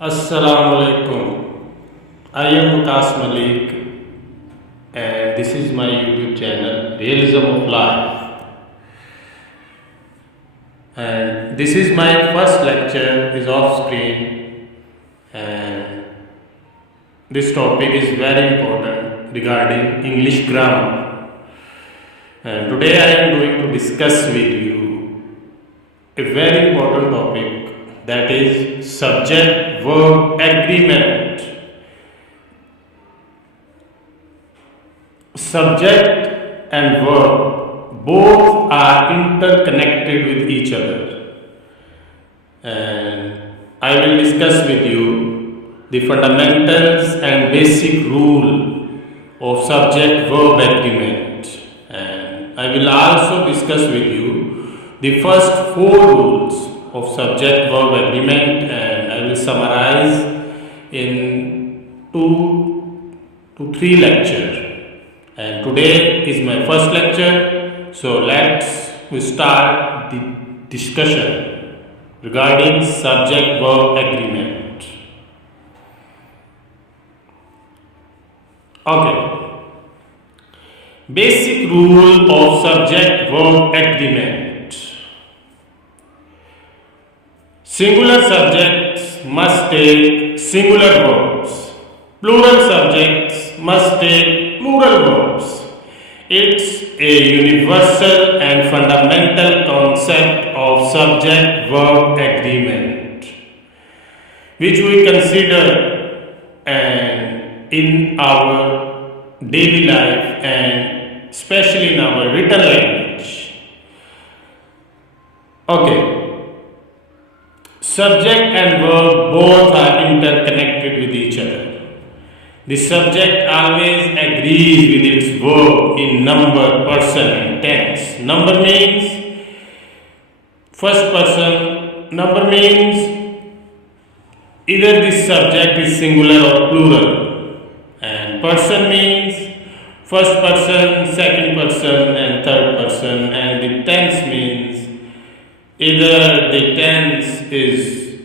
Assalamu alaikum. I am Waqas Malik and this is my YouTube channel Realism of Life. And this is my first lecture is off screen, and this topic is very important regarding English grammar. And today I am going to discuss with you a very important topic, that is subject-verb agreement. Subject and verb both are interconnected with each other, and I will discuss with you the fundamentals and basic rule of subject-verb agreement, and I will also discuss with you the first four rules of subject-verb agreement, and I will summarize in 2 to 3 lectures. And today is my first lecture, so let's start the discussion regarding subject-verb agreement. Okay. Basic rule of subject-verb agreement. Singular subjects must take singular verbs. Plural subjects must take plural verbs. It's a universal and fundamental concept of subject-verb agreement, which we consider in our daily life and especially in our written language. Okay. Subject and verb both are interconnected with each other. The subject always agrees with its verb in number, person and tense. Number means first person. Number means either the subject is singular or plural. And person means first person, second person and third person. And the tense means either the tense is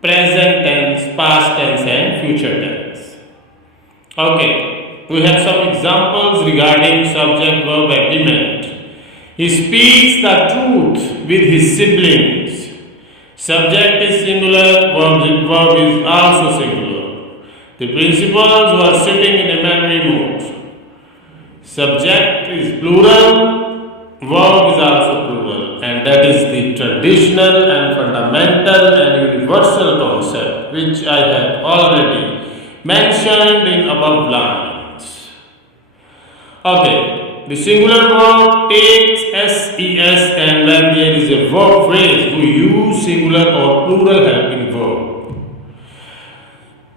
present tense, past tense and future tense. Okay, we have some examples regarding subject-verb agreement. He speaks the truth with his siblings. Subject is singular, verb is also singular. The principals were sitting in a merry mood. Subject is plural, verb is also plural, and that is the traditional and fundamental and universal concept which I have already mentioned in above lines. Okay, the singular verb takes SES, and when there is a verb phrase, we use singular or plural helping verb.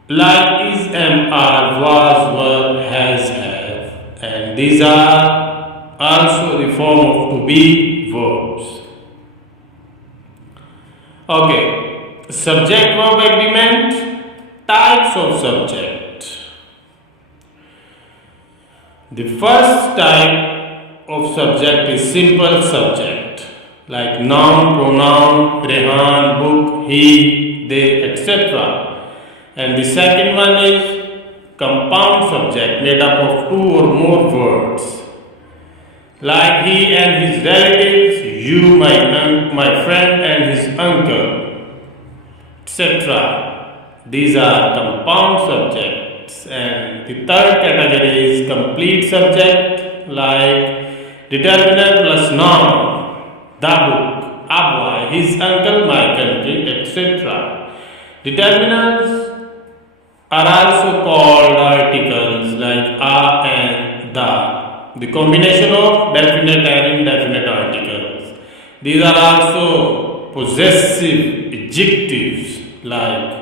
Like is, am, are, was, were, has, have, and these are also the form of to be verbs. Okay, subject-verb agreement. Types of subject. The first type of subject is simple subject, like noun, pronoun, Rehan, book, he, they, etc. And the second one is compound subject, made up of 2 or more words, like he and his relatives, you, my friend and his uncle, etc. These are compound subjects. And the third category is complete subject, like determiner plus noun, the book, a boy, his uncle, my country, etc. Determiners are also called articles, like a and the combination of definite and indefinite articles. These are also possessive adjectives, like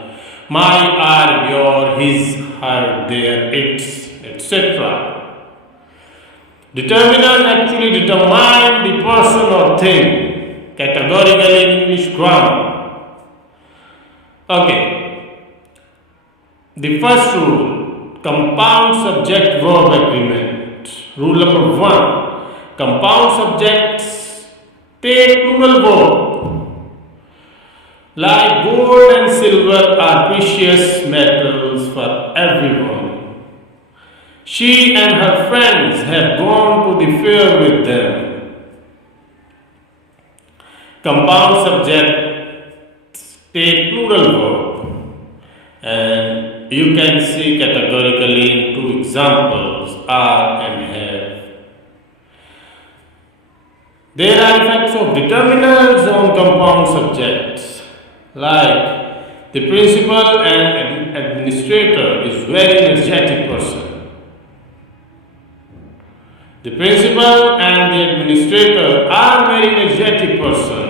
my, our, your, his, her, their, its, etc. Determiners actually determine the person or thing, categorically in English grammar. Okay. The first rule, compound subject-verb agreement. Rule number 1, compound subjects take plural verb. Like gold and silver are precious metals for everyone. She and her friends have gone to the fair with them. Compound subjects take plural verb, and you can see categorically in two examples, are and have. There are effects of determinants on compound subjects, like the principal and administrator is very energetic person. The principal and the administrator are very energetic person,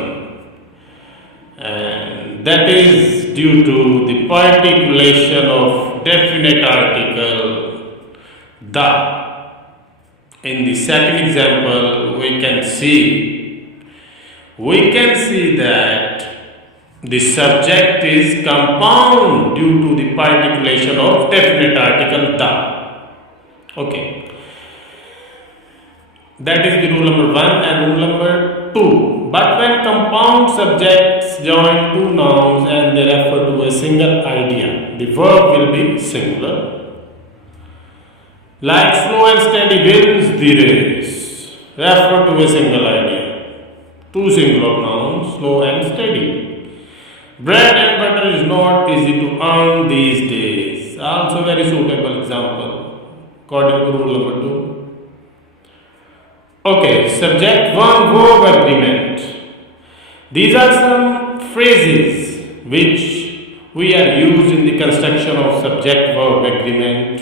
and that is due to the particulation of definite article the. In the second example, we can see that the subject is compound due to the particulation of definite article the. Okay. That is the rule number 1 and rule number 2. But when compound subjects join two nouns and they refer to a single idea, the verb will be singular. Like slow and steady wins the race, refer to a single idea. Two singular nouns, slow and steady. Bread and butter is not easy to earn these days. Also very suitable example according to rule number 2. Okay, subject-verb agreement. These are some phrases which we are used in the construction of subject-verb agreement,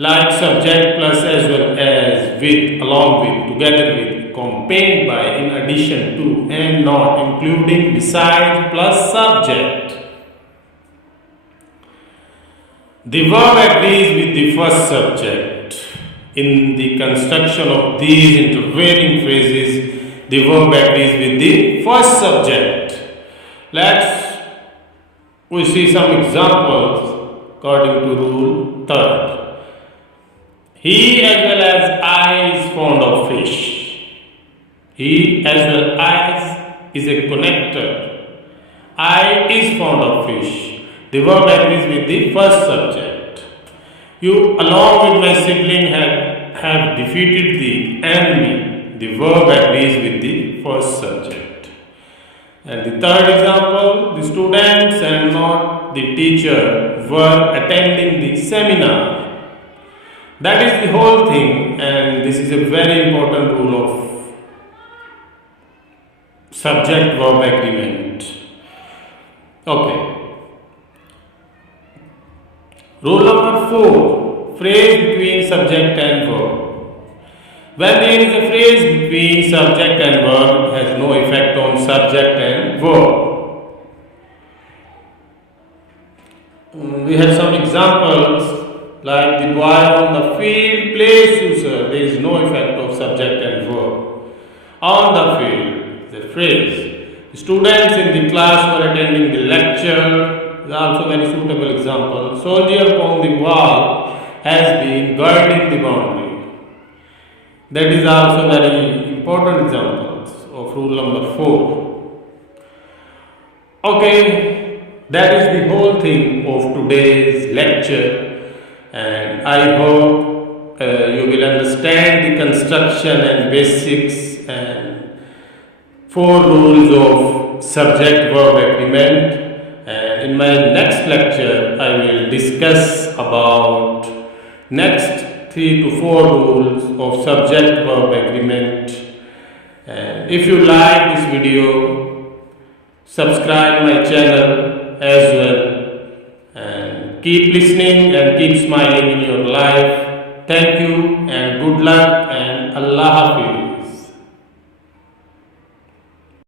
like subject plus as well as, with, along with, together with, accompanied by, in addition to, and not, including, besides, plus subject. The verb agrees with the first subject. In the construction of these intervening phrases, the verb agrees with the first subject. We see some examples according to rule 3rd. He as well as I is fond of fish. He as well as is a connector. I is fond of fish. The verb agrees with the first subject. You along with my sibling have defeated the enemy. The verb agrees with the first subject. And the third example, the students and not the teacher were attending the seminar. That is the whole thing, and this is a very important rule of subject-verb agreement. Okay. Rule number 4, phrase between subject and verb. When there is a phrase between subject and verb, it has no effect on subject and verb. We have some examples like the boy on the field plays Susa. There is no effect of subject and verb. On the field, the phrase. The students in the class were attending the lecture. Is also very suitable example. Soldier upon the wall has been guarding the boundary. That is also very important examples of rule number 4. Okay, that is the whole thing of today's lecture, and I hope you will understand the construction and basics and 4 rules of subject-verb agreement. And in my next lecture, I will discuss about next 3 to 4 rules of subject-verb agreement. And if you like this video, subscribe my channel as well. And keep listening and keep smiling in your life. Thank you and good luck and Allah Hafiz.